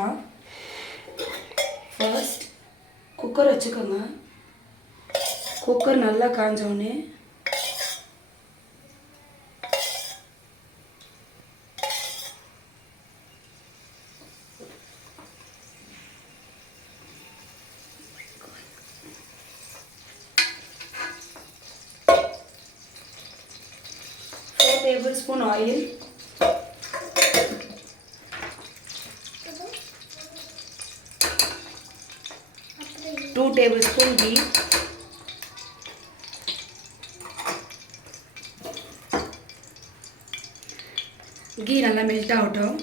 போட்டுக்கலாம். First cooker வச்சுக்கோங்க. Cooker நல்லா காஞ்சோடனே tablespoon oil, 2 tablespoon ghee, ghee நல்லா மெல்ட் ஆகட்டும்.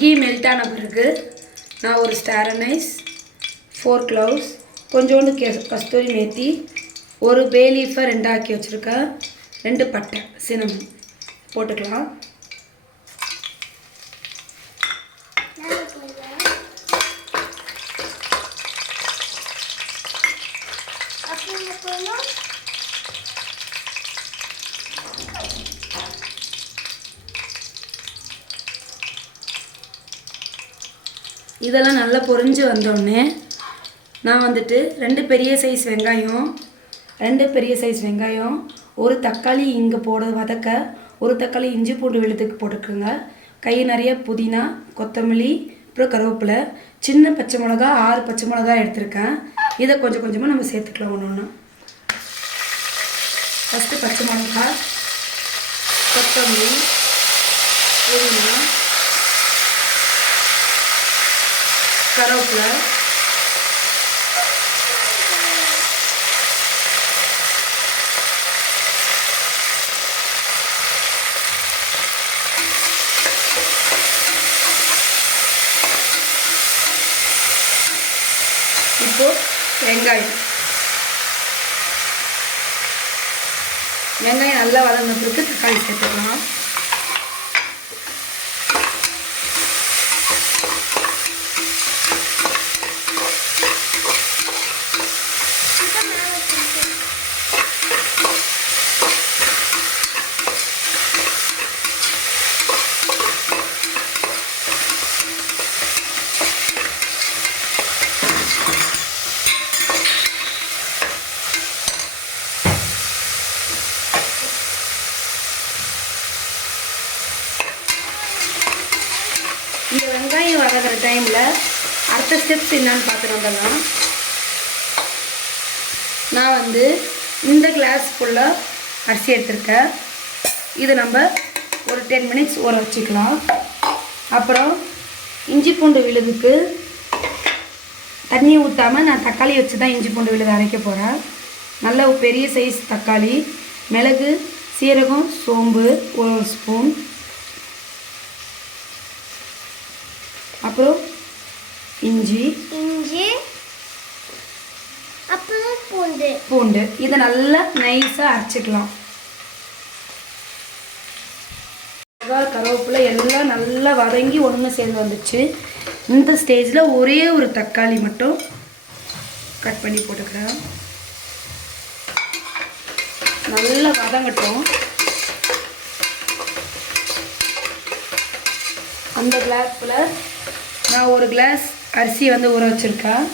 கீ மெல்ட் ஆன பிறகு நான் ஒரு ஸ்டார் அனைஸ், 4 க்ளவுஸ், கொஞ்சோண்டு கஸ்தூரி மேத்தி, ஒரு பே லீஃபை 2 ஆக்கி வச்சுருக்கேன், 2 பட்டை சின்னமன் போட்டுக்கலாம். இதெல்லாம் நல்லா பொரிஞ்சு வந்தோடனே நான் வந்துட்டு 2 பெரிய சைஸ் வெங்காயம், ஒரு தக்காளி இங்கே வதக்க, ஒரு தக்காளி இஞ்சி பூண்டு விழுதுக்கு போட்டுக்கோங்க. கை நிறைய புதினா, கொத்தமல்லி, அப்புறம் கருவேப்பிலை, சின்ன பச்சை மிளகா 6 பச்சை மிளகா எடுத்திருக்கேன். இதை கொஞ்சம் கொஞ்சமாக நம்ம சேர்த்துக்கலாம் ஒன்று ஒன்று. ஃபஸ்ட்டு பச்சை மிளகா, கொத்தமல்லி, புதினா, கருவேப்பிலை, இப்போ வெங்காயம் நல்லா வதங்கின பிறகு தக்காளி சேர்த்துக்கலாம். இந்த வெங்காயம் வதக்கிற டைமில் அடுத்த ஸ்டெப்ஸ் என்னன்னு பார்த்துட்டு வந்துடலாம். நான் வந்து இந்த கிளாஸ் ஃபுல்லாக அரிசி எடுத்துருக்கேன். இது நம்ம ஒரு 10 மினிட்ஸ் ஊற வச்சுக்கலாம். அப்புறம் இஞ்சி பூண்டு விழுதுக்கு தண்ணி ஊற்றாமல் நான் தக்காளி வச்சு தான் இஞ்சி பூண்டு விழுது அரைக்க போகிறேன். நல்ல பெரிய சைஸ் தக்காளி, மிளகு, சீரகம், சோம்பு 1 ஸ்பூன், அப்புறம் இஞ்சி, அப்புறம் பூண்டு இதை நல்லா நைஸாக அரைச்சிக்கலாம். கருவேப்பிலை எல்லாம் நல்லா வதங்கி ஒன்று சேர்ந்து வந்துச்சு. இந்த ஸ்டேஜில் ஒரே ஒரு தக்காளி மட்டும் கட் பண்ணி போட்டுக்கிறேன். நல்லா வதங்கட்டும். அந்த கிளாஸில் நான் ஒரு கிளாஸ் அரிசி வந்து ஊற வச்சுருக்கேன்.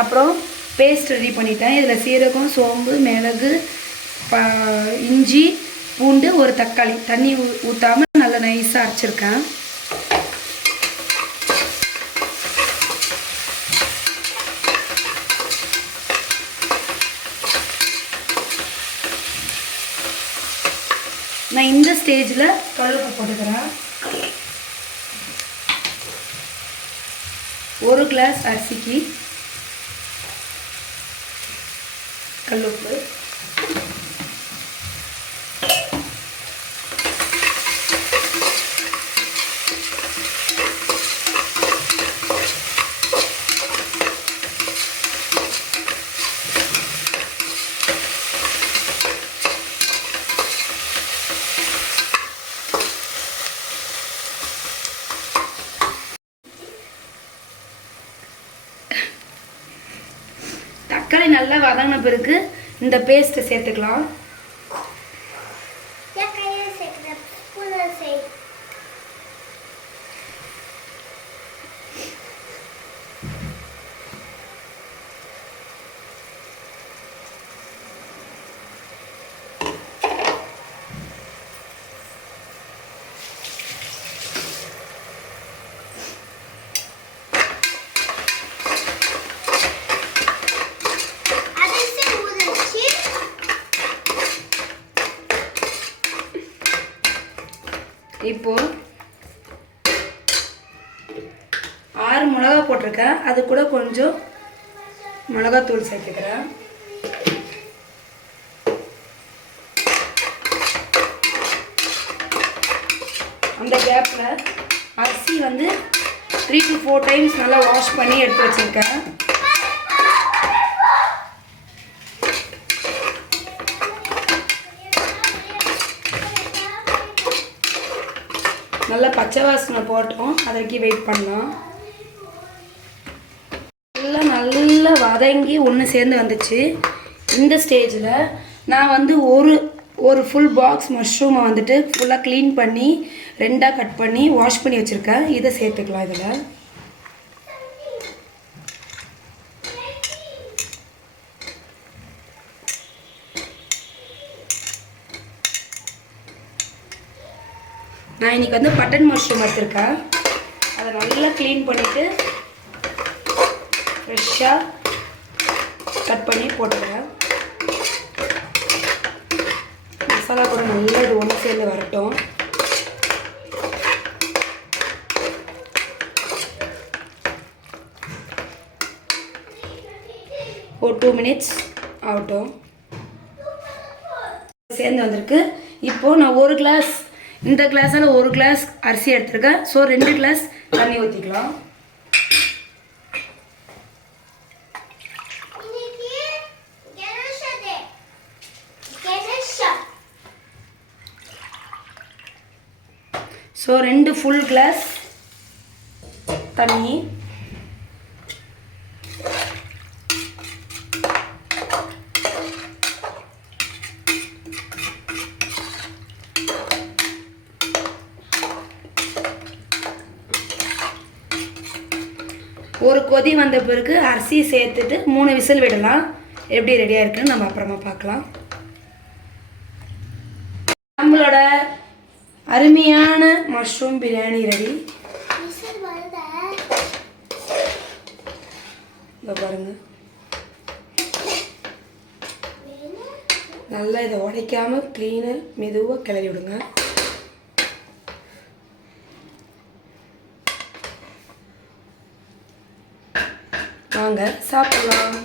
அப்புறம் பேஸ்ட் ரெடி பண்ணிட்டேன். இதில் சீரகம், சோம்பு, மிளகு, இஞ்சி, பூண்டு, ஒரு தக்காளி தண்ணி ஊற்றாமல் நல்லா நைஸாக அரைச்சிருக்கேன். நான் இந்த ஸ்டேஜில் கல்லுப்பு போட்டுக்கிறேன். 1 கிளாஸ் அரிசிக்கு கல்லுப்பு, நல்லா வதங்கின பிறகு இந்த பேஸ்ட்டை சேர்த்துக்கலாம். இப்போ 6 மிளகா போட்டிருக்கேன். அது கூட கொஞ்சம் மிளகாத்தூள் சேர்த்துக்கிறேன். அந்த கேப்பில் அரிசி வந்து 3 to 4 டைம்ஸ் நல்லா வாஷ் பண்ணி எடுத்து வச்சுருக்கேன். நல்லா பச்சை வாசனை போட்டோம், அதற்கு வெயிட் பண்ணலாம். எல்லாம் நல்லா வதங்கி ஒன்று சேர்ந்து வந்துச்சு. இந்த ஸ்டேஜில் நான் வந்து ஒரு ஃபுல் பாக்ஸ் மஷ்ரூமை வந்துட்டு ஃபுல்லாக க்ளீன் பண்ணி 2ஆக கட் பண்ணி வாஷ் பண்ணி வச்சுருக்கேன். இதை சேர்த்துக்கலாம். இதில் நான் இன்றைக்கி வந்து பட்டன் மஷ்ரூம் எடுத்துருக்கேன். அதை நல்லா க்ளீன் பண்ணிவிட்டு ஃப்ரெஷ்ஷாக கட் பண்ணி போட்டுக்கிறேன். மசாலா கூட நல்லா இது ஒன்று சேர்ந்து வரட்டும். ஒரு 2 minutes ஆகட்டும். சேர்ந்து வந்திருக்கு. இப்போது நான் இந்த கிளாஸால் 1 கிளாஸ் அரிசி எடுத்துருக்கேன். ஸோ 2 கிளாஸ் தண்ணி ஊற்றிக்கலாம். ஸோ 2 ஃபுல் கிளாஸ் தண்ணி. ஒரு கொதி வந்த பிறகு அரிசி சேர்த்துட்டு 3 விசில் விடலாம். எப்படி ரெடியாக இருக்குன்னு நம்ம அப்புறமா பார்க்கலாம். நம்மளோட அருமையான மஷ்ரூம் பிரியாணி ரெடி. இதை பாருங்க, நல்லா இதை உடைக்காமல் க்ளீனாக மெதுவாக கிளறி விடுங்க. வாங்க சாப்பிடலாம்.